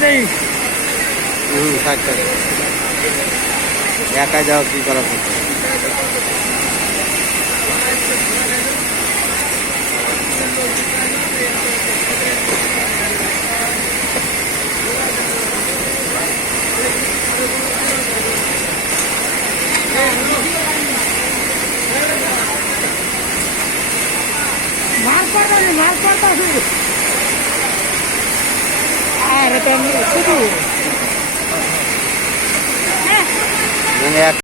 দেই হুম থাক থাক। একা যাও কি করা করতে মাল পাঠানি মাল แปลยู่ที่ดู ยังไง